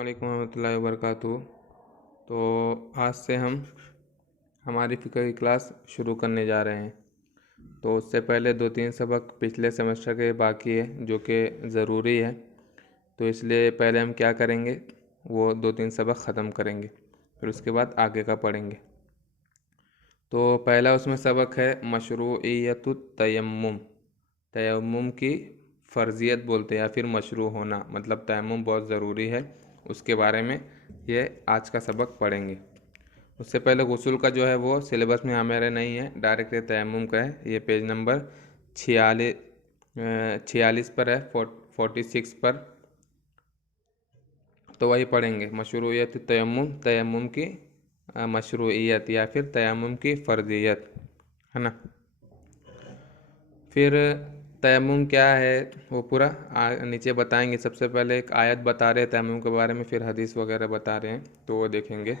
वालेकुम रहमतुल्लाहि व बरकातुहू। तो आज से हम हमारी फ़िक्र की क्लास शुरू करने जा रहे हैं। तो उससे पहले 2-3 सबक पिछले सेमेस्टर के बाकी है जो कि ज़रूरी है। तो इसलिए पहले हम क्या करेंगे, वो 2-3 सबक ख़त्म करेंगे, फिर उसके बाद आगे का पढ़ेंगे। तो पहला उसमें सबक है मशरूइयतुत तयम्मुम। तयम्मुम की फ़र्ज़ियत बोलते हैं या फिर मशरू होना, मतलब तयम्मुम बहुत ज़रूरी है, उसके बारे में ये आज का सबक पढ़ेंगे। उससे पहले गुस्ल का जो है वो सिलेबस में हमारे नहीं है, डायरेक्ट ये तयम्मुम का है। ये पेज नंबर 46 पर है, 46 पर। तो वही पढ़ेंगे मशरूइयत तयम्मुम, तयम्मुम की मशरूइयत या फिर तयम्मुम की फ़र्ज़ियत, है ना। फिर तयम्मुम क्या है वो पूरा नीचे बताएंगे। सबसे पहले एक आयत बता रहे हैं तयम्मुम के बारे में, फिर हदीस वगैरह बता रहे हैं, तो वो देखेंगे।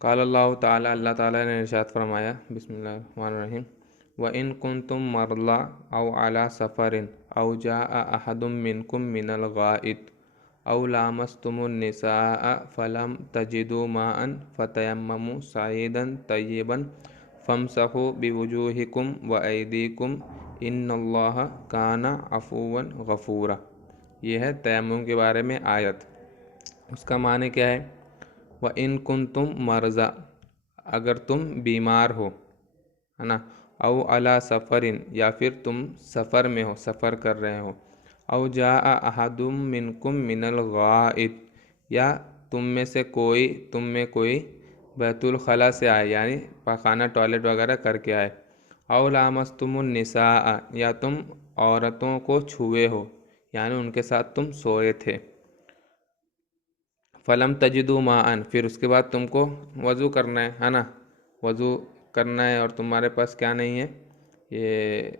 क़ाल अल्लाह ताला, अल्लाह ताला ने इरशाद फरमाया, बिस्मिल्लाहिर्रहमानिर्रहीम, व इन कुंतुम मरला औ अला सफ़रिन औ जाअ अहदुम मिनकुम मिनल गाइत औ लामस्तुमुन निसाअ फलम तजिदु माअन फतयम्ममु सईदन तय्यिबन फमसहु बिवुजूहिकुम व ऐदीकुम इन्नल्लाह काना अफूवन गफूरा। ये है तयम्मुम के बारे में आयत। उसका माने क्या है, व इन कुंतुम मरज़ा, अगर तुम बीमार हो, है ना, औ अला सफ़रिन, या फिर तुम सफ़र में हो, सफ़र कर रहे हो, औ जा अहदुम मिनकुम मिनल गाइत, या तुम में कोई बैतुल खला से आए, यानी पाखाना टॉयलेट वगैरह करके आए, औ लामस्तुमुन निसाअ, या तुम औरतों को छुए हो, यानी उनके साथ तुम सोए थे। फ़लम तजिदु माअन, फिर उसके बाद तुमको वज़ू करना है ना, वज़ू करना है और तुम्हारे पास क्या नहीं है, ये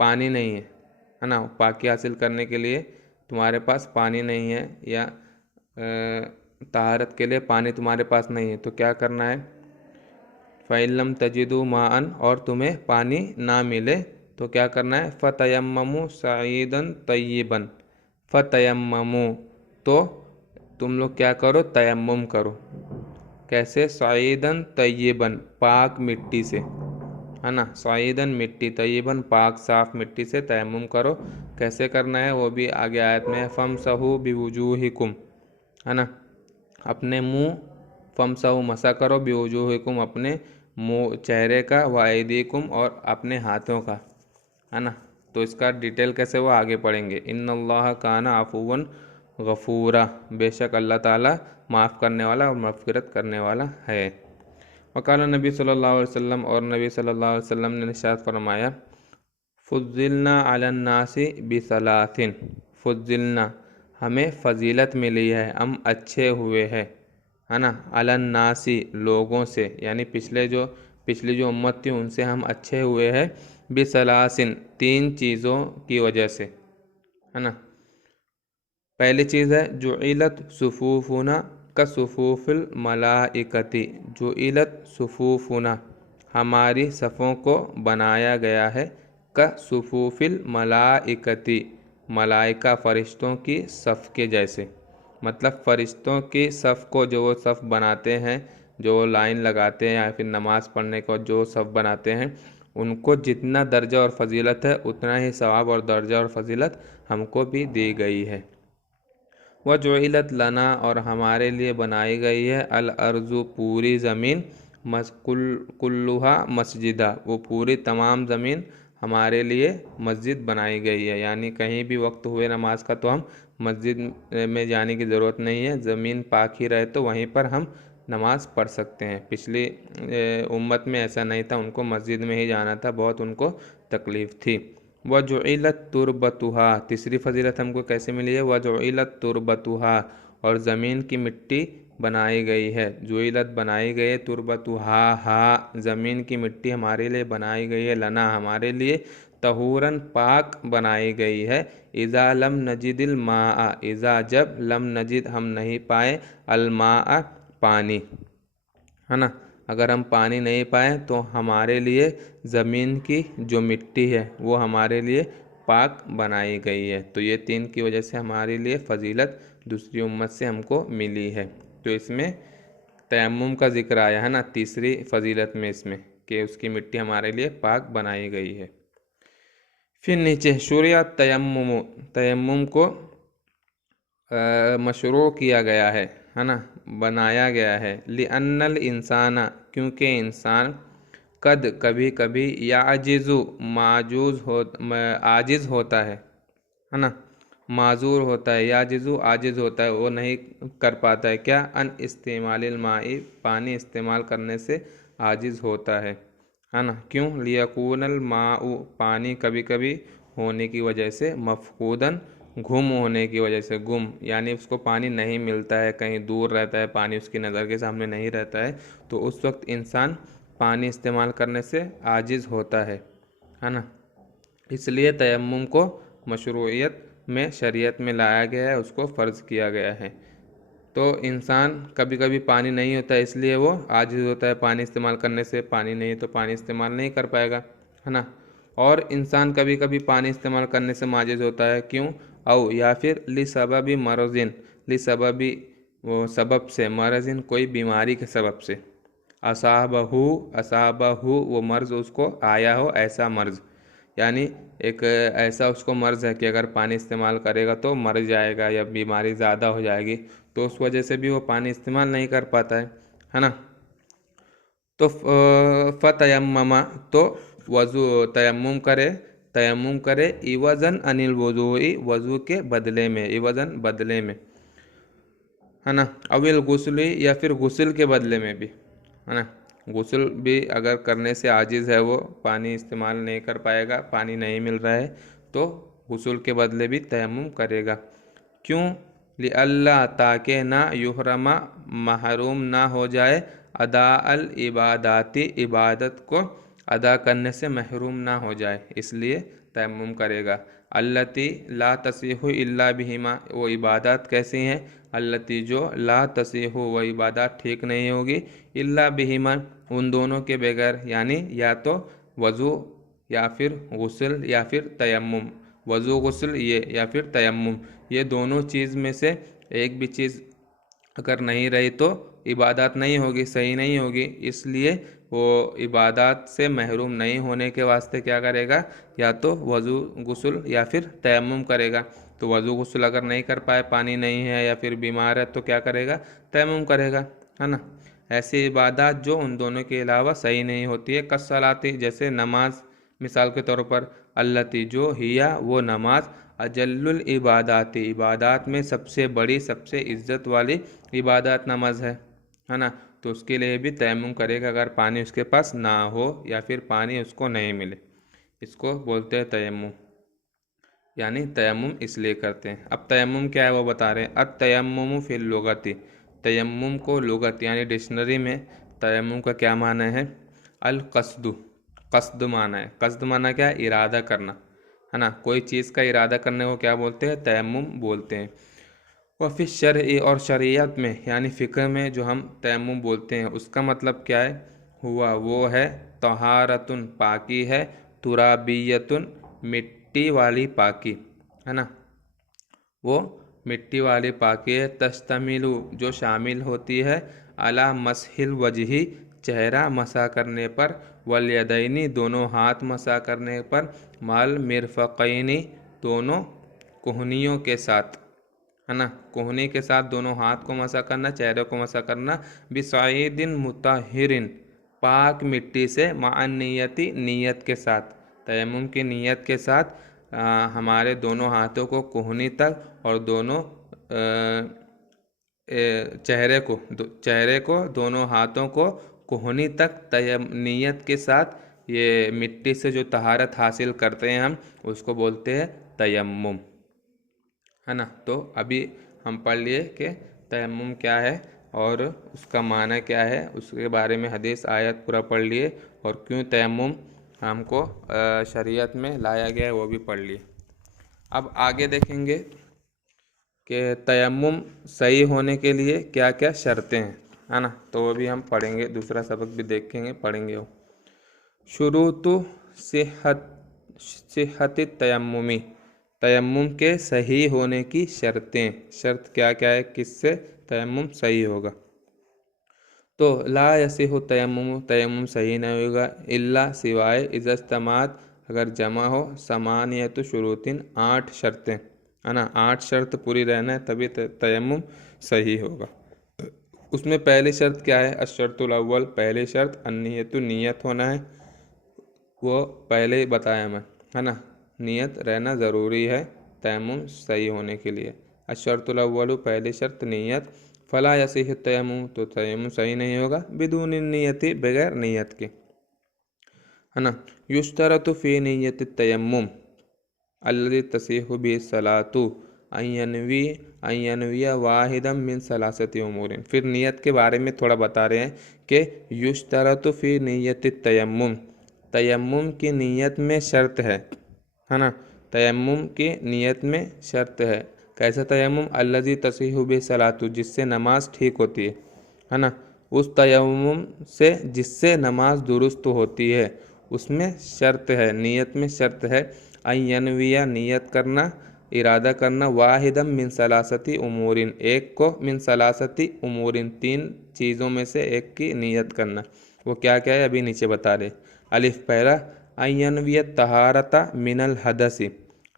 पानी नहीं है ना। पाकी हासिल करने के लिए तुम्हारे पास पानी नहीं है, या तहारत के लिए पानी तुम्हारे पास नहीं है, तो क्या करना है, फ़इल्लम तजिदु माअन, और तुम्हें पानी ना मिले तो क्या करना है, फ़तयम्ममु सईदन तय्यिबन। फ़तयम्ममु, तो तुम लोग क्या करो, तयम्मुम करो। कैसे, सईदन तय्यिबन, पाक मिट्टी से, है ना। सईदन मिट्टी, तय्यिबन पाक साफ मिट्टी से तयम्मुम करो। कैसे करना है वो भी आगे आयत में है। फमसहु बिवुजूहिकुम, है ना, अपने मुंह, फमसहु मसा करो, बिवुजूहिकुम अपने मुंह चेहरे का, व ऐदीकुम और अपने हाथों का, है ना। तो इसका डिटेल कैसे वो आगे पढ़ेंगे। इन्नल्लाह काना अफूवन गफूरा, बेशक अल्लाह ताला माफ़ करने वाला और मग़फ़िरत करने वाला है। वक़ाल नबी सल्लल्लाहु अलैहि वसल्लम, और नबी सल्लल्लाहु अलैहि वसल्लम ने इरशाद फरमाया, फ़ुज़्ज़िलना अलन्नासी बिसलासिन, फ़ुज़्ज़िलना, हमें फ़जीलत मिली है, हम अच्छे हुए हैं, है ना, अलन्नासी, लोगों से, यानी पिछली जो उम्मत थी उनसे हम अच्छे हुए हैं, बिसलासिन, 3 चीज़ों की वजह से, है ना। पहली चीज़ है जुइलत सुफूफुना का सुफूफिल मलाइकती, जुइलत सुफूफुना, हमारी सफ़ों को बनाया गया है, का सुफूफिल मलाइकती, मलाइका फ़रिश्तों की सफ़ के जैसे। मतलब फ़रिश्तों की सफ़ को जो वो सफ़ बनाते हैं, जो लाइन लगाते हैं या फिर नमाज़ पढ़ने को जो सफ़ बनाते हैं, उनको जितना दर्जा और फजीलत है उतना ही सवाब और दर्जा और फजीलत हमको भी दी गई है। वह जुइलत लना, और हमारे लिए बनाई गई है, अल अर्ज़ु, पूरी ज़मीन, कुल्लुहा मस्जिदा, वो पूरी तमाम ज़मीन हमारे लिए मस्जिद बनाई गई है। यानी कहीं भी वक्त हुए नमाज का तो हम मस्जिद में जाने की ज़रूरत नहीं है, ज़मीन पाक ही रहे तो वहीं पर हम नमाज़ पढ़ सकते हैं। पिछली उम्मत में ऐसा नहीं था, उनको मस्जिद में ही जाना था, बहुत उनको तकलीफ़ थी। वजुइलत तुरबतुहा, तीसरी फजीलत हमको कैसे मिली है, वजुइलत तुरबतुहा, और ज़मीन की मिट्टी बनाई गई है, जुइलत बनाई गई है, तुरबतुहा हा, ज़मीन की मिट्टी हमारे लिए बनाई गई है, लना हमारे लिए, तहूरन पाक बनाई गई है, इज़ा लम नजिदिल माआ, इज़ा जब, लम नजिद हम नहीं पाए, अल माआ पानी, है ना, अगर हम पानी नहीं पाए तो हमारे लिए ज़मीन की जो मिट्टी है वो हमारे लिए पाक बनाई गई है। तो ये 3 की वजह से हमारे लिए फजीलत दूसरी उम्मत से हमको मिली है। तो इसमें तयम्मुम का जिक्र आया है ना तीसरी फजीलत में इसमें, कि उसकी मिट्टी हमारे लिए पाक बनाई गई है। फिर नीचे शुरिया तयम्मुम, तयम्मुम को मशरू किया गया है ना, बनाया गया है। लिअन्नल इंसाना, क्योंकि इंसान कद कभी कभी याजिज़ु माजूज हो आजिज़ होता है ना, माजूर होता है, याजिज़ु आजिज़ होता है, वो नहीं कर पाता है क्या, अन इस्तेमालिल माई, पानी इस्तेमाल करने से आजिज़ होता है ना। क्यों, लियकूनल माउ, पानी कभी कभी होने की वजह से, मफकूदन, गुम होने की वजह से, गुम यानी उसको पानी नहीं मिलता है, कहीं दूर रहता है, पानी उसकी नज़र के सामने नहीं रहता है, तो उस वक्त इंसान पानी इस्तेमाल करने से आजिज़ होता है ना। इसलिए तयम्मुम को मशरूइयत में, शरीयत में लाया गया है, उसको फ़र्ज़ किया गया है। तो इंसान कभी कभी पानी नहीं होता है, इसलिए वो आजिज़ होता है पानी इस्तेमाल करने से, पानी नहीं तो पानी इस्तेमाल नहीं कर पाएगा है ना। और इंसान कभी कभी पानी इस्तेमाल करने से माजिज़ होता है, क्यों, औ या फिर ली सबबी मरज़िन, ली सबबी, वो सबब से, मरज़िन कोई बीमारी के सबब से, असाबहू, असाबहू वो मर्ज़ उसको आया हो, ऐसा मर्ज़ यानी एक ऐसा उसको मर्ज़ है कि अगर पानी इस्तेमाल करेगा तो मर जाएगा या बीमारी ज़्यादा हो जाएगी, तो उस वजह से भी वो पानी इस्तेमाल नहीं कर पाता है ना। तो फ़तयम्ममा, तो वज़ू तयम्मुम करे, तयम्मुम करे, इवज़न अनिल वज़ूई, वज़ू के बदले में, इवज़न बदले में है ना, अविल गुस्ली, या फिर गुस्ल के बदले में भी है ना। गुस्ल भी अगर करने से आजिज़ है, वो पानी इस्तेमाल नहीं कर पाएगा, पानी नहीं मिल रहा है, तो गुस्ल के बदले भी तयम्मुम करेगा। क्यों, लिअल्ला, ताकि ना युहरमा, महरूम ना हो जाए, अदा अल इबादाती, इबादत को अदा करने से महरूम ना हो जाए, इसलिए तयम्मुम करेगा। अल्लती ला तसीहु इल्ला बिहिमा, वो इबादत कैसी हैं, अल्लती जो, ला तसीहु वो इबादत ठीक नहीं होगी, इल्ला बिहिमा उन दोनों के बगैर, यानी या तो वज़ू या फिर गुस्ल या फिर तयम्मुम, वज़ू गुस्ल ये या फिर तयम्मुम, ये दोनों चीज़ में से एक भी चीज़ अगर नहीं रही तो इबादत नहीं होगी, सही नहीं होगी, इसलिए वो इबादत से महरूम नहीं होने के वास्ते क्या करेगा, या तो वज़ू गुस्ल या फिर तयम्मुम करेगा। तो वज़ू गुस्ल अगर नहीं कर पाए, पानी नहीं है या फिर बीमार है, तो क्या करेगा, तयम्मुम करेगा है ना। ऐसी इबादत जो उन दोनों के अलावा सही नहीं होती है, कसलाती, जैसे नमाज, मिसाल के तौर पर, अल्लती जो, हिया वो नमाज, अजल्लुल इबादाती, इबादत में सबसे बड़ी, सबसे इज्जत वाली इबादत नमाज है ना। तो उसके लिए भी तयम्मुम करेगा अगर पानी उसके पास ना हो या फिर पानी उसको नहीं मिले, इसको बोलते हैं तयम्मुम, यानी तयम्मुम इसलिए करते हैं। अब तयम्मुम क्या है वो बता रहे हैं। अत तयम्मुम फिल लुगती, तयम्मुम को लुगत यानी डिक्शनरी में तयम्मुम का क्या माना है, अल कस्दु, कस्द माना है। कस्द माना क्या है, इरादा करना है ना, कोई चीज़ का इरादा करने को क्या बोलते हैं, तयम्मुम बोलते हैं। वह फिर शरई, और शरीयत में यानी फ़िक्र में जो हम तयम्मुम बोलते हैं उसका मतलब क्या है, हुआ वो है तहारतुन, पाकी है, तुराबियतुन, मिट्टी वाली पाकी है ना, वो मिट्टी वाली पाकी है, तस्तमिलु जो शामिल होती है, अला मसहिल वजही, चेहरा मसा करने पर, वल यदैनी दोनों हाथ मसा करने पर, माल मिरफ़क़ैनी दोनों कोहनियों के साथ है ना, कोहनी के साथ दोनों हाथ को मसा करना, चेहरे को मसा करना, बिसाइदिन मुताहिरिन, पाक मिट्टी से, माअन नियति, नियत के साथ, तयम्मुम की नियत के साथ, हमारे दोनों हाथों को कोहनी तक और दोनों चेहरे को दोनों हाथों को कोहनी तक नियत के साथ, ये मिट्टी से जो तहारत हासिल करते हैं हम, उसको बोलते हैं तयम्मुम है ना। तो अभी हम पढ़ लिए कि तयम्मुम क्या है और उसका माना क्या है, उसके बारे में हदीस आयत पूरा पढ़ लिए, और क्यों तयम्मुम हमको शरीयत में लाया गया है वो भी पढ़ लिए। अब आगे देखेंगे कि तयम्मुम सही होने के लिए क्या क्या शर्तें हैं है ना, तो वो भी हम पढ़ेंगे, दूसरा सबक भी देखेंगे, पढ़ेंगे वो। शुरूतु सिहत तयम्मुमी, तयम्मुम के सही होने की शर्तें, शर्त क्या क्या है, किससे तयम्मुम सही होगा। तो ला यसिहु तयम्मुम, तयम्मुम सही नहीं होगा, इल्ला सिवाय इज़्तमात, अगर जमा हो, समानियतु शुरूतिन, 8 शर्तें, है ना, 8 शर्त पूरी रहना है तभी तयम्मुम सही होगा। उसमें पहली शर्त क्या है, अशर्तुल अव्वल, पहली शर्त अन्नियतु, नियत होना है, वो पहले ही बताया मैं, है ना, नियत रहना ज़रूरी है तयम्मुम सही होने के लिए। अशर्तुल अव्वलु, पहली शर्त नियत, फला यसिह तयम्मुम, तो तयम्मुम सही नहीं होगा बिदून नियति, बगैर नियत के, है ना। युश्तरतु फी नियति तयम्मुम अल्लज़ी तसीहु बिही सलातु अय्यनविया वाहिदम मिन सलासति उमूरिन। फिर नियत के बारे में थोड़ा बता रहे हैं कि युश्तरतु फी नियति तयम्मुम, तयम्मुम की नियत में शर्त है ना, तयम्मुम की नियत में शर्त है। कैसा तयम्मुम, अल्लज़ी तसीहु बिही सलातु, जिससे नमाज ठीक होती है ना, उस तयम्मुम से जिससे नमाज दुरुस्त होती है, उसमें शर्त है, नियत में शर्त है, अय्यनविया, नियत करना, इरादा करना, वाहिदम मिन सलासती उमूरिन, एक को, मिन सलासती उमूरिन, 3 चीज़ों में से एक की नियत करना। वो क्या क्या है अभी नीचे बता रहे। अलिफ पहला, अय्यनविया तहारता मिनल हदसी,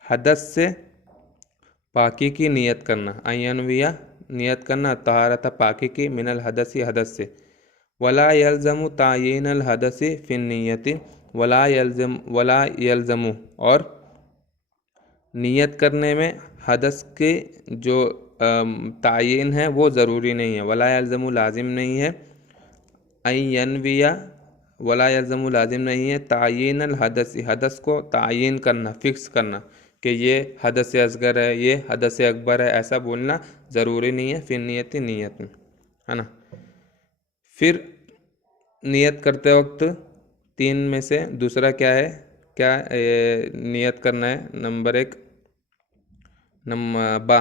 हदस से पाकी की नियत करना, अय्यनविया नियत करना, तहारता पाकी की, मिनल हदसी हदस से, वला यल्जमु तायीनल हदसी फिन नियति, वला यल्जमु, और नियत करने में हदस के जो तायीन है वो ज़रूरी नहीं है, वला यल्जमु लाजिम नहीं है, अय्यनविया वला यल्जमु लाजिम नहीं है, तायीनल हदसी, हदस को तायीन करना, फिक्स करना कि ये हदस असगर है, ये हदस अकबर है, ऐसा बोलना ज़रूरी नहीं है फिर नियति, नियत में, है ना। फिर नियत करते वक्त 3 में से दूसरा क्या है, क्या नियत करना है, नंबर 1 बा,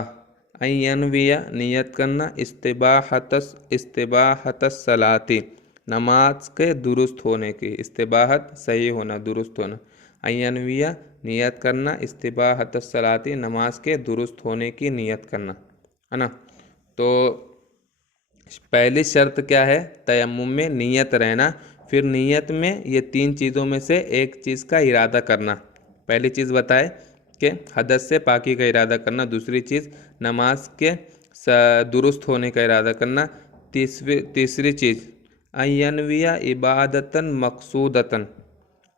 अय्यनविया नियत करना, इस्तिबाहतस सलाती, नमाज के दुरुस्त होने की, इस्तिबाहत सही होना, दुरुस्त होना, अय्यनविया नियत करना, इस्तिबाहतस सलाती, नमाज के दुरुस्त होने की नियत करना, है ना। तो पहली शर्त क्या है, तयम्मुम में नियत रहना, फिर नियत में ये 3 चीज़ों में से एक चीज़ का इरादा करना। पहली चीज़ बताए कि हदस से पाकी का इरादा करना, दूसरी चीज़ नमाज के दुरुस्त होने का इरादा करना, तीसरी चीज़ अय्यनविया इबादतन मकसूदतन,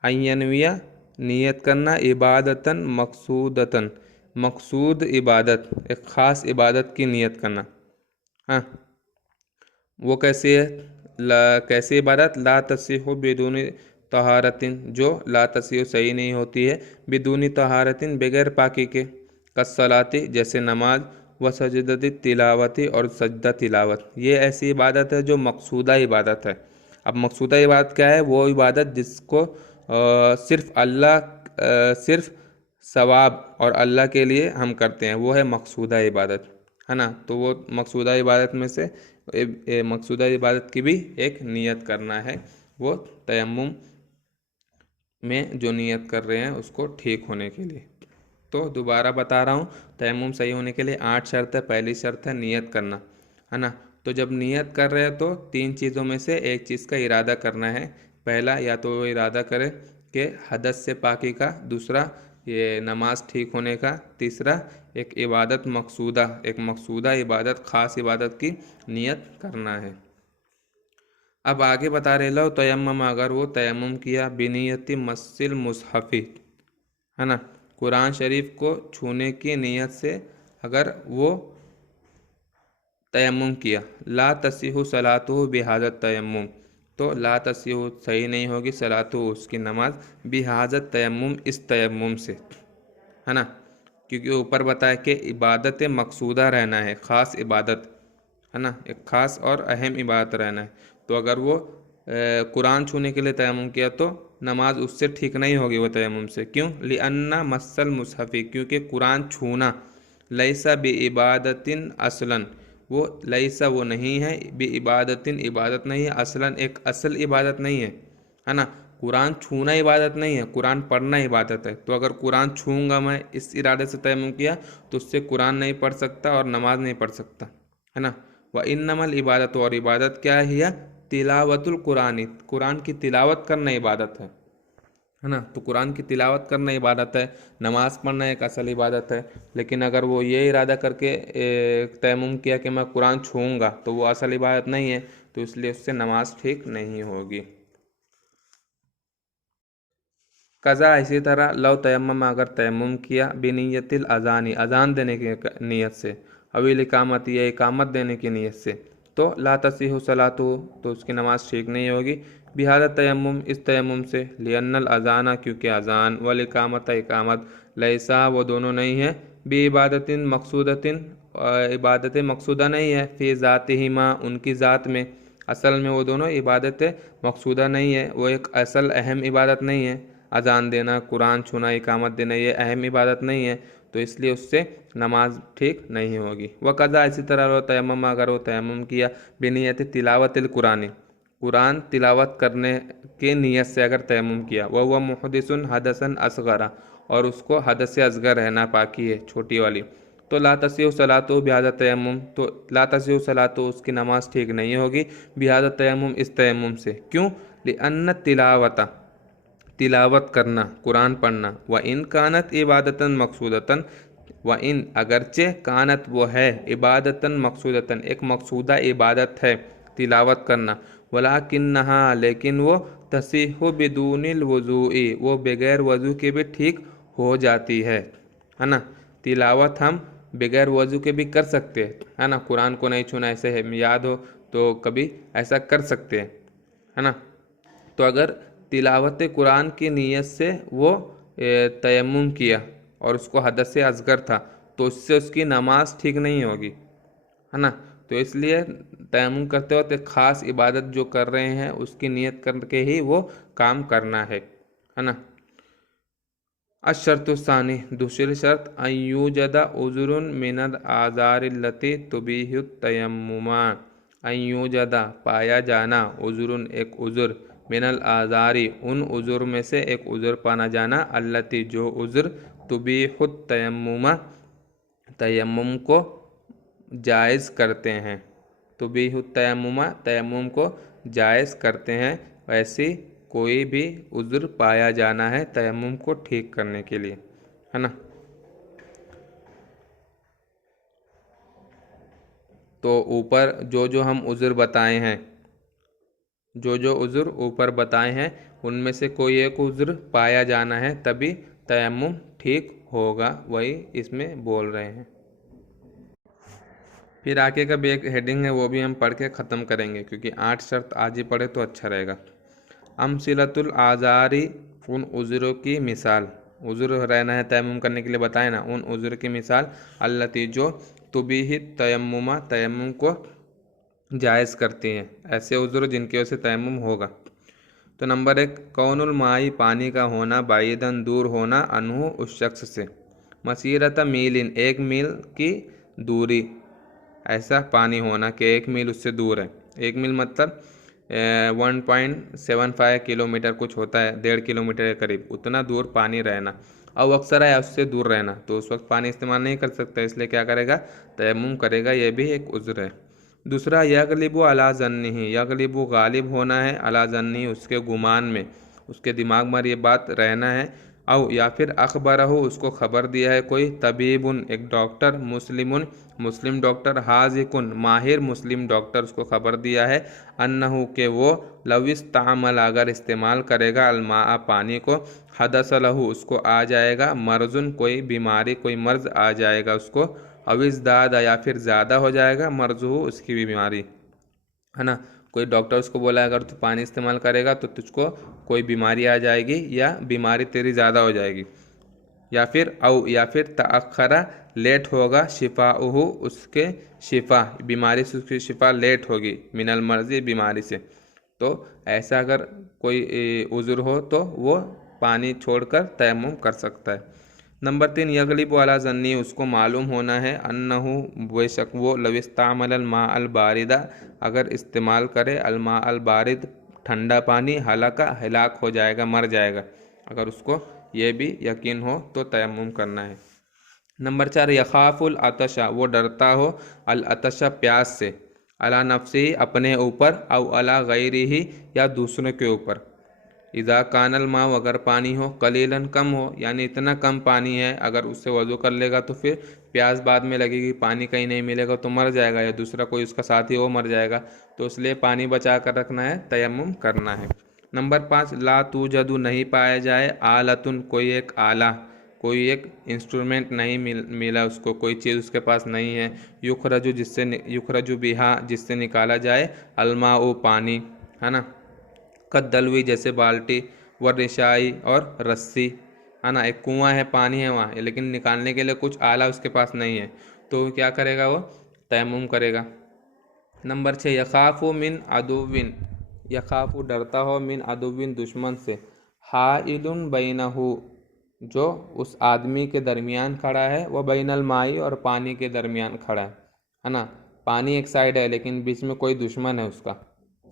अय्यनविया नियत करना, इबादतन मकसूदतन, मकसूद इबादत, एक ख़ास इबादत की नियत करना, हाँ। वो कैसी है, कैसी इबादत, ला तसीहु बिदूनी तहारतिन, जो ला तसीहु सही नहीं होती है, बिदूनी तहारतिन, बगैर पाकी के, कसलाती जैसे नमाज, व सजदती तिलावती, और सजदा तिलावत, ये ऐसी इबादत है जो मकसूदा इबादत है। अब मकसूदा इबादत क्या है, वो इबादत जिसको सिर्फ सवाब और अल्लाह के लिए हम करते हैं, वो है मकसूदा इबादत, है ना। तो वो मकसूदा इबादत में से मकसूदा इबादत की भी एक नियत करना है, वो तयम्मुम में जो नियत कर रहे हैं उसको ठीक होने के लिए। तो दोबारा बता रहा हूँ, तयम्मुम सही होने के लिए 8 शर्त है। पहली शर्त है नियत करना, है ना। तो जब नियत कर रहे हैं तो 3 चीज़ों में से एक चीज़ का इरादा करना है। पहला, या तो वो इरादा करे कि हदस से पाकी का, दूसरा ये नमाज ठीक होने का, तीसरा एक इबादत मकसूदा, एक मकसूदा इबादत, ख़ास इबादत की नियत करना है। अब आगे बता रहे लो, तयम्मम, अगर वो तयम्मुम किया, बिनियति मस्सिल मुसहफ़ी, है ना, कुरान शरीफ को छूने की नियत से अगर वो तयम्मुम किया, ला तसीहु सलातुहु बिहाज़त तयम्मुम, तो ला तसीहु सही नहीं होगी, सलातुहु उसकी नमाज, बिहाज़त तयम्मुम, इस तयम्मुम से, है ना। क्योंकि ऊपर बताया कि इबादत मकसूदा रहना है, ख़ास इबादत, है ना, एक ख़ास और अहम इबादत रहना है। तो अगर वो कुरान छूने के लिए तयम्मुम किया तो नमाज उससे ठीक नहीं होगी वो तयम्मुम से। क्यों, लिअन्ना मस्सल मुसहफ़ी, क्योंकि कुरान छूना, लैसा बि इबादतिन असलन, वो लैसा वो नहीं है, बि इबादतिन इबादत नहीं है, असलन एक असल इबादत नहीं है, है ना। कुरान छूना इबादत नहीं है, कुरान पढ़ना इबादत है। तो अगर कुरान छूँगा मैं इस इरादे से तयम्मुम किया तो उससे कुरान नहीं पढ़ सकता और नमाज नहीं पढ़ सकता, है ना। व इन्नमल इबादत, और इबादत क्या है, हिया तिलावतुल कुरानी, कुरान की तिलावत करना इबादत है ना। तो कुरान की तिलावत करना इबादत है, नमाज पढ़ना एक असल इबादत है। लेकिन अगर वो ये इरादा करके तयम्मुम किया कि मैं कुरान छूऊंगा तो वो असल इबादत नहीं है, तो इसलिए उससे नमाज ठीक नहीं होगी। कज़ा इसी तरह लव तयम्मम, अगर तयम्मुम किया बिनियतिल अज़ानी, अज़ान देने की नीयत से, अविल इकामत या इकामत देने की नीयत से, तो ला तसीहु सलातु, तो उसकी नमाज ठीक नहीं होगी। बिहादा तयम्मुम, इस तयम्मुम से, लिअन्नल अज़ाना, क्योंकि अज़ान, वल इकामत इकामत, लैसा वो दोनों नहीं है, बी इबादतिन मकसूदतिन, इबादत मकसूदा नहीं है, फ़ी ज़ातिहिमा, उनकी ज़ात में, असल में वो दोनों इबादत मकसूदा नहीं है, वो एक असल अहम इबादत नहीं है। अजान देना, कुरान छूना, इकामत देना ये अहम इबादत नहीं है, तो इसलिए उससे नमाज ठीक नहीं होगी। व कज़ा इसी तरह वो तयम्मुम, अगर वो तयम्मुम किया बिनियत तिलावतिल कुरानी, कुरान तिलावत करने के नियत से अगर तयम्मुम किया, वह मुहदिसुन हदसन असगरा, और उसको हदस असगर है, नापाकी है छोटी वाली, तो ला तसीहु सलातो बिहादा तयम्मुम, तो ला तसीहु सलातो, उसकी नमाज ठीक नहीं होगी, बिहादा तयम्मुम, इस तयम्मुम से। क्यों? लिअन्न तिलावता, तिलावत करना, कुरान पढ़ना, व इन कानत इबादतन मकसूदतन, व इन अगरचे कानत वो है, इबादतन मकसूदतन एक मकसूदा इबादत है तिलावत करना, वलाकिन्नहा लेकिन वो तसीहु बिदूनिल वज़ूई, वो बगैर वज़ू के भी ठीक हो जाती है ना। तिलावत हम बगैर वज़ू के भी कर सकते हैं, है ना। कुरान को नहीं छूना, ऐसे है याद हो तो कभी ऐसा कर सकते हैं, है ना। तो अगर तिलावत कुरान की नीयत से वो तयम्मुम किया और उसको हदस असगर था, तो उससे उसकी नमाज ठीक नहीं होगी, है ना। तो इसलिए तयम्मुम करते वक्त एक ख़ास इबादत जो कर रहे हैं उसकी नीयत करके ही वो काम करना है ना। अशर्तुस्सानी, दूसरी शर्त, अयूजदा उज़ुरुन मिनल आज़ारिल्लती तुबीहु तयम्मुमा, अयूजदा पाया जाना, उज़ुरुन एक उज़ुर, मिनल आज़ारी उन उज़ुर में से एक उज़ुर पाना जाना, अल्लती जो उज़ुर, तुबीहु तयम्मुमा तयम्मुम को जायज़ करते हैं, तुबीहु तयम्मुमा तयम्मुम को जायज़ करते हैं, ऐसी कोई भी उज़्र पाया जाना है तयम्मुम को ठीक करने के लिए, है ना। तो ऊपर जो जो हम उज़्र बताए हैं, जो जो उज़्र ऊपर बताए हैं, उनमें से कोई एक उज़्र पाया जाना है तभी तयम्मुम ठीक होगा, वही इसमें बोल रहे हैं। फिर आगे का भी एक हेडिंग है, वो भी हम पढ़ के ख़त्म करेंगे, क्योंकि 8 शर्त आज ही पढ़े तो अच्छा रहेगा। अमसिलतुल आज़ारी, उन उज़्रों की मिसाल, उज़्र रहना है तयम्मुम करने के लिए बताए ना, उन उज़्र की मिसाल, अल्लती जो तुबीही तयम्मुमा तयम्मुम को जायज़ करती हैं, ऐसे उज़्र जिनकी वजह से तयम्मुम होगा। तो नंबर 1, कौनुल माई, पानी का होना, बाइदन दूर होना, अनहु उस शख्स से, मसीरत मीलिन एक मील की दूरी, ऐसा पानी होना कि 1 मील उससे दूर है। 1 मील मतलब 1.75 किलोमीटर कुछ होता है, 1.5 किलोमीटर के करीब, उतना दूर पानी रहना। अब अक्सर है उससे दूर रहना, तो उस वक्त पानी इस्तेमाल नहीं कर सकता, इसलिए क्या करेगा, तयम्मुम करेगा, यह भी एक उज़्र है। दूसरा, यगलिबु अला ज़न्निही, यगलिबु गालिब होना है, अला ज़न्निही उसके गुमान में, उसके दिमाग में ये बात रहना है, औ या फिर अखबरहु उसको खबर दिया है कोई, तबीबुन एक डॉक्टर, मुस्लिमुन मुस्लिम डॉक्टर, हाजिकुन माहिर मुस्लिम डॉक्टर उसको खबर दिया है, अन्नहु के वो, लविस तामल अगर इस्तेमाल करेगा, अलमा पानी को, हदस लहू उसको आ जाएगा, मर्जुन कोई बीमारी कोई मर्ज आ जाएगा उसको, अविस दादा या फिर ज़्यादा हो जाएगा, मर्जू उसकी भी बीमारी, है ना। कोई डॉक्टर उसको बोला अगर तू पानी इस्तेमाल करेगा तो तुझको कोई बीमारी आ जाएगी या बीमारी तेरी ज़्यादा हो जाएगी, या फिर तअखरा लेट होगा, शिफाउहु उसके शिफा बीमारी से उसकी शिफा लेट होगी, मिनल मर्जी बीमारी से। तो ऐसा अगर कोई उज़्र हो तो वो पानी छोड़कर तयम्मुम कर सकता है। नंबर 3, यगलिबु अला ज़न्नी उसको मालूम होना है, अन्नहु बेशक वो, लविस्तामल मा अल बारिदा अगर इस्तेमाल करे, अलमा अल बारिद ठंडा पानी हलाका हिलाक हो जाएगा, मर जाएगा। अगर उसको ये भी यकीन हो तो तयम्मुम करना है। नंबर 4, यखाफुल अतशा, वो डरता हो, अल अतशा प्यास से, अला नफ्सी अपने ऊपर, औ अला गैरिही या दूसरों के ऊपर। इज़ा कानल माओ, अगर पानी हो, कलीलन कम हो, यानी इतना कम पानी है अगर उससे वज़ू कर लेगा तो फिर प्यास बाद में लगेगी, पानी कहीं नहीं मिलेगा तो मर जाएगा, या दूसरा कोई उसका साथी वो मर जाएगा, तो इसलिए पानी बचा कर रखना है, तयम्मुम करना है। नंबर 5, ला तूजदु, नहीं पाया जाए, आलतुन, कोई एक आला, कोई एक इंस्ट्रूमेंट नहीं मिला उसको, कोई चीज़ उसके पास नहीं है, युखरजु, जिससे युखरजु बिहा, जिससे निकाला जाए, अलमाओ, पानी, है ना, कद्दलवी, जैसे बाल्टी, व रिशाई, और रस्सी, है ना, एक कुआं है, पानी है वहाँ, लेकिन निकालने के लिए कुछ आला उसके पास नहीं है, तो क्या करेगा वो, तयम्मुम करेगा। नंबर 6, यखाफु मिन अदुविन, यखाफु डरता हो, मिन अदुविन दुश्मन से, हाइलुन बैनहु, जो उस आदमी के दरमियान खड़ा है, वह बैनल माई, और पानी के दरमियान खड़ा है ना, पानी एक साइड है लेकिन बीच में कोई दुश्मन है उसका।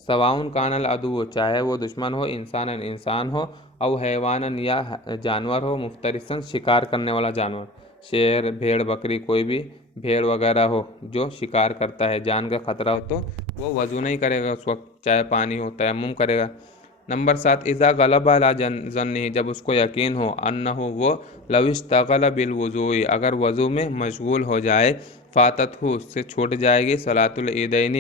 सवाउन कानल अदु, चाहे वो दुश्मन हो, इंसान हो, औ हैवानन, या जानवर हो, मुफ्तरिसन, शिकार करने वाला जानवर, शेर, भेड़, बकरी, कोई भी भेड़ वगैरह हो जो शिकार करता है, जान का खतरा हो, तो वो वज़ू नहीं करेगा उस वक्त, चाहे पानी हो, तयम्मुम करेगा। नंबर 7, इज़ा गलबा ला जन्नी, जब उसको यकीन हो, अन्नहु, वो, लविश्तगल बिल वज़ूई, अगर वज़ू में मशगूल हो जाए, फ़ाततहु, उससे छूट जाएगी, सलातुल ईदैनी,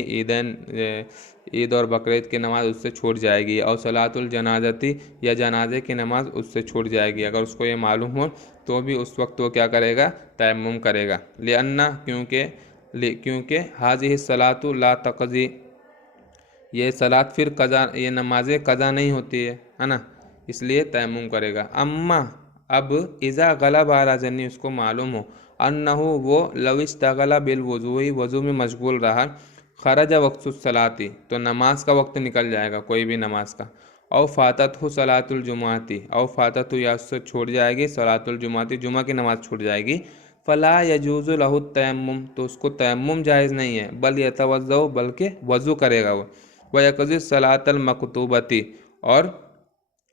ईद और बकरीद की नमाज़ उससे छूट जाएगी, और सलातुल जनाजती, या जनाजे की नमाज़ उससे छूट जाएगी। अगर उसको ये मालूम हो तो भी उस वक्त वो क्या करेगा, तयम्मुम करेगा। लिअन्ना, क्योंकि हाज़िहि सलातु ला तक़ज़ी, ये सलात फिर कज़ा, ये नमाज़ें कज़ा नहीं होती है ना, इसलिए तयम्मुम करेगा। अम्मा, अब इज़ा गलब आला जन्नी, उसको मालूम हो, अन्नहु, वो, लविश्तगला बिल वज़ूई, वज़ू में मशगूल रहा, खरजा वक्तुस सलाती, तो नमाज का वक्त निकल जाएगा, कोई भी नमाज का, औ फ़ाततहु सलातुल जुमाती, औ फ़ाततहु, या उससे छूट जाएगी, सलातुल जुमाती, जुमा की नमाज छूट जाएगी, फ़ला यजूज़ु लहु तयम्मुम, तो उसको तयम्मुम जायज़ नहीं है, बल यतवज़्ज़उ, बल्कि वज़ू करेगा वो, व यक़ज़ी सलातल मकतूबती, और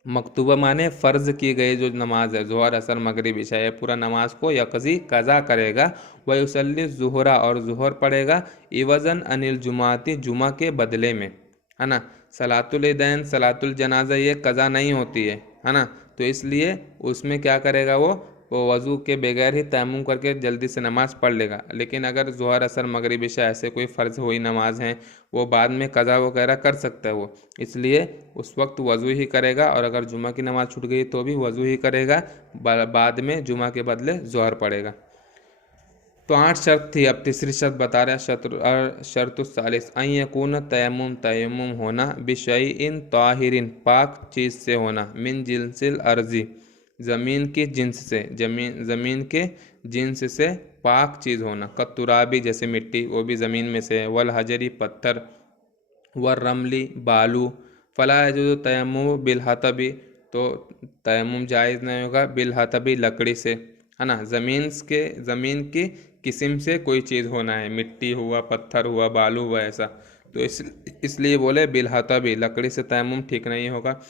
मकतूबा माने फ़र्ज़ की गई जो नमाज है, ज़ोहर, असर, मगरिब, इशा, ये पूरा नमाज को यक़ज़ी, कज़ा करेगा, व युसल्ली ज़ुहरा, और ज़ुहर पढ़ेगा, इवज़न अनिल जुमाती, जुमा के बदले में, है ना। सलातुल ईदैन, सलातुल जनाजा, ये कज़ा नहीं होती है ना, तो इसलिए उसमें क्या करेगा वो वज़ू के बगैर ही तयम्मुम करके जल्दी से नमाज़ पढ़ लेगा। लेकिन अगर ज़ोहर, असर, मगरिब, इशा ऐसे कोई फ़र्ज़ हुई नमाज हैं, वो बाद में कज़ा वगैरह कर सकता है वो, इसलिए उस वक्त वज़ू ही करेगा, और अगर जुमा की नमाज़ छूट गई तो भी वज़ू ही करेगा, बाद में जुमा के बदले ज़ोहर पढ़ेगा। तो 8 शर्त थी, अब तीसरी शर्त बता रहा है, शर्तुस्सालिस, अन यकून तयम्मुम, तयम्मुम होना, बिशैइन ताहिरिन, पाक चीज़ से होना, मिन जिन्सिल अर्ज़ी, ज़मीन की जिन्स से, ज़मीन के जिन्स से पाक चीज़ होना, कत्तुराबी, जैसे मिट्टी, वो भी ज़मीन में से है, वल हजरी, पत्थर, वर रमली, बालू, फ़ला यजुज़ु तयम्मुम बिल हतबी, तो तयम्मुम जायज़ नहीं होगा, बिल हतबी, लकड़ी से, है ना, ज़मीन की किस्म से कोई चीज़ होना है, मिट्टी हुआ, पत्थर हुआ, बालू हुआ, ऐसा, तो इसलिए बोले बिल हतबी, लकड़ी से तयम्मुम ठीक नहीं होगा,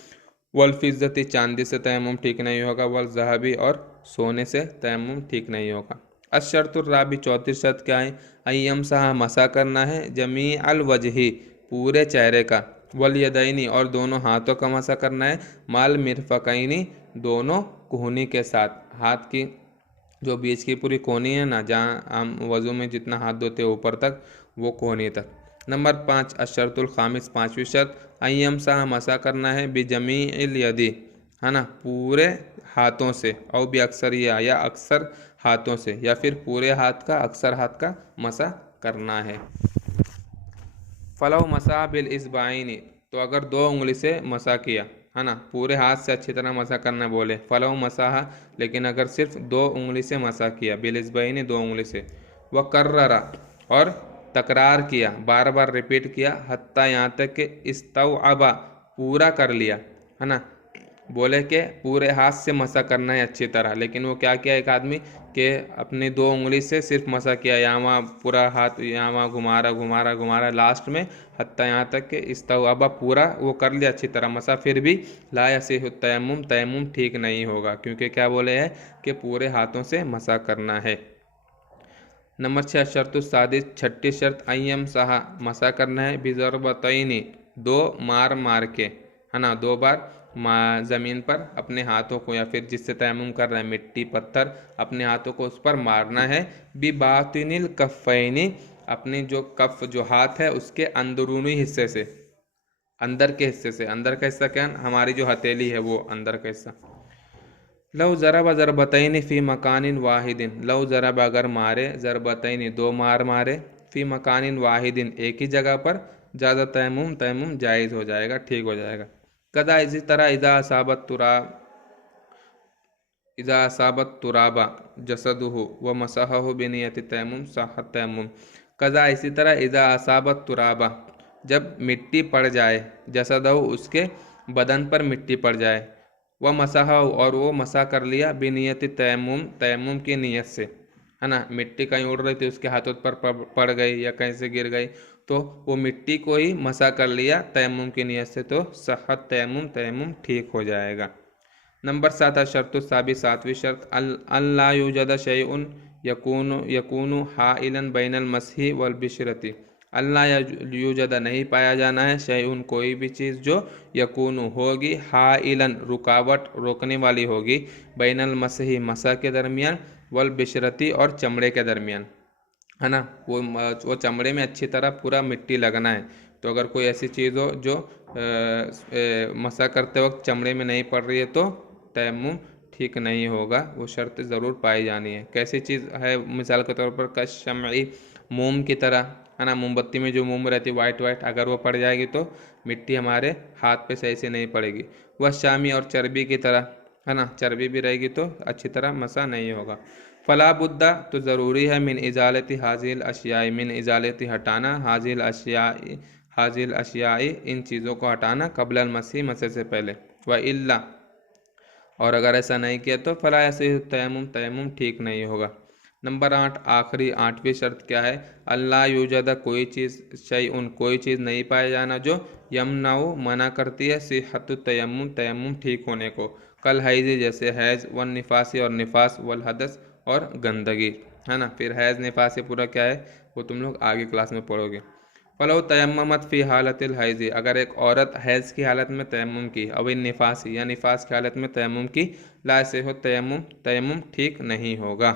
वल फिज़्ज़ती, चांदी से तयम्मुम ठीक नहीं होगा, वल ज़हबी, और सोने से तयम्मुम ठीक नहीं होगा। अशर्तुर राबी, चौथी शर्त क्या है, अय्यम साह, मसा करना है, जमी अल वजही, पूरे चेहरे का, वल यदैनी, और दोनों हाथों का मसा करना है, माल मिरफ़क़ैनी, दोनों कोहनी के साथ, हाथ की जो बीच की पूरी कोहनी है ना, जहाँ हम वज़ू में जितना हाथ धोते ऊपर तक, वो कोहनी तक। नंबर 5, अशर्तुल खामिस, पाँचवीं शर्त, अय्यम साह, मसा करना है, बिजमीइल यदी, है ना, पूरे हाथों से, और भी अक्सर, या अक्सर हाथों से, या फिर पूरे हाथ का, अक्सर हाथ का मसा करना है। फ़लव मसा बिल इसबाइनी, तो अगर 2 उंगली से मसा किया, है ना, पूरे हाथ से अच्छी तरह मसा करना बोले, फ़लव मसाहा, लेकिन अगर सिर्फ 2 उंगली से मसा किया, बिल इसबाइनी, 2 उंगली से, वह कर्ररा, और तकरार किया, बार बार रिपीट किया, हत्ता, यहाँ तक कि इस्तौअबा, पूरा कर लिया, है ना, बोले कि पूरे हाथ से मसा करना है अच्छी तरह, लेकिन वो क्या किया एक आदमी कि अपनी 2 उंगली से सिर्फ मसा किया, यहाँ वहाँ पूरा हाथ यहाँ वहाँ घुमा रहा लास्ट में हत्ता यहाँ तक कि इस्तवा पूरा वो कर लिया अच्छी तरह मसा, फिर भी ला यसीहु तयम्मुम, तयम्मुम ठीक नहीं होगा, क्योंकि क्या बोले हैं कि पूरे हाथों से मसा करना है। नंबर 6 शर्त सादिस, छठी शर्त अय्यम सहा, मसा करना है बिज़रबतैनी, 2 मार मार के, है ना, 2 बार ज़मीन पर अपने हाथों को या फिर जिससे तयम्मुम कर रहे हैं मिट्टी पत्थर, अपने हाथों को उस पर मारना है। बिबातिनिल कफ़ैनी, अपनी जो कफ जो हाथ है उसके अंदरूनी हिस्से से, अंदर के हिस्से से, अंदर का हिस्सा क्या, हमारी जो हथेली है वो अंदर का हिस्सा। लव ज़रब ज़रबतैनी फ़ी मकानिन वाहिदिन, लव ज़रब अगर मारे, ज़रबतैनी 2 मार मारे, फ़ी मकानिन वाहिदिन एक ही जगह पर, ज़्यादा तयम्मुम, तयम्मुम जायज़ हो जाएगा, ठीक हो जाएगा। कदा इसी तरह इज़ा असाबत तुराबा जसदुहु व मसहहु बिनियति तयम्मुम सहत तयम्मुम। कदा इसी तरह इज़ा असाबत तुराबा, जब मिट्टी पड़ जाए, जसदहु उसके बदन पर मिट्टी पड़ जाए, व मसहहु और वो मसा कर लिया, बिनियति तयम्मुम, तयम्मुम की नीयत से, है ना, मिट्टी कहीं उड़ रही थी उसके हाथों पर पड़ गई या कहीं से गिर गई, तो वो मिट्टी को ही मसा कर लिया तयम्मुम की नीयत से, तो सहत तयम्मुम, तयम्मुम ठीक हो जाएगा। नंबर 7 शर्त साबी, 7वीं शर्त, अल्ला यूजद शैउन यकूनु यकूनु हाइलन बैनल मसही वल बिशरती, अल्लाह यूजद नहीं पाया जाना है, शैउन कोई भी चीज़, जो यकूनु होगी, हाइलन रुकावट रोकने वाली होगी, बैनल मसही मसा के दरमियान, वल बिशरती और चमड़े के दरमियान, है ना, वो चमड़े में अच्छी तरह पूरा मिट्टी लगना है। तो अगर कोई ऐसी चीज़ हो जो मसा करते वक्त चमड़े में नहीं पड़ रही है तो तयम्मुम ठीक नहीं होगा, वो शर्त ज़रूर पाई जानी है। कैसी चीज़ है, मिसाल के तौर पर कशमई, मोम की तरह, है ना, मोमबत्ती में जो मोम रहती है वाइट वाइट, अगर वो पड़ जाएगी तो मिट्टी हमारे हाथ पे सही से नहीं पड़ेगी। वह शामी और चर्बी की तरह, है ना, चर्बी भी रहेगी तो अच्छी तरह मसा नहीं होगा। फ़ला बुद्दा, तो ज़रूरी है, मिन इजालती हाजिल अशियाई, मिन इजालती हटाना, हाजिल अशियाई इन चीज़ों को हटाना, कबल मसीह मसे से पहले, व इल्ला और अगर ऐसा नहीं किया तो फ़ला यसीहु तयम्मुम, तयम्मुम ठीक नहीं होगा। नंबर 8 आखिरी 8वीं शर्त क्या है, अल्लाह यूजदा कोई चीज़, शैउन कोई चीज़ नहीं पाया जाना जो यमनाउ मना करती है सिहतु तयम्मुम, तयम्मुम ठीक होने को, कल हैज़ जैसे हैज़, वन निफासी और निफास, वल हदस और गंदगी, है ना। फिर हैज़ निफास पूरा क्या है वो तुम लोग आगे क्लास में पढ़ोगे। फलो तयम्ममत फ़ी हालतिल हैज़, अगर एक औरत हैज़ की हालत में तयम्मुम की, अब इन निफासी या निफास की हालत में तयम्मुम की, ला से हो तयम्मुम, तयम्मुम ठीक नहीं होगा।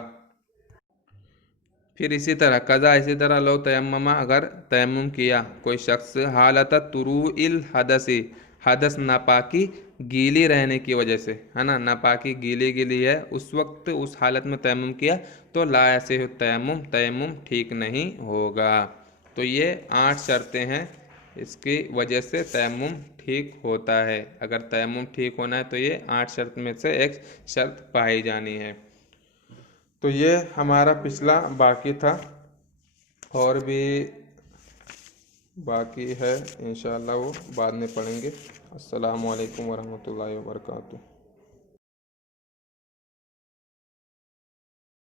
फिर इसी तरह कज़ा, इसी तरह लो तयम्ममा, अगर तयम्मुम किया कोई शख्स, हालत तुरूइल हदसी, हदस नापाकी गीली रहने की वजह से, है ना, नापाकी गीली गीली है उस वक्त, उस हालत में तयम्मुम किया तो ला ऐसे हो तयम्मुम, तयम्मुम ठीक नहीं होगा। तो ये 8 शर्तें हैं, इसकी वजह से तयम्मुम ठीक होता है। अगर तयम्मुम ठीक होना है तो ये 8 शर्त में से एक शर्त पाई जानी है। तो ये हमारा पिछला बाकी था, और भी बाकी है इंशाअल्लाह, वो बाद में पढ़ेंगे। अस्सलामु अलैकुम वरहमतुल्लाहि वबरकातुहू।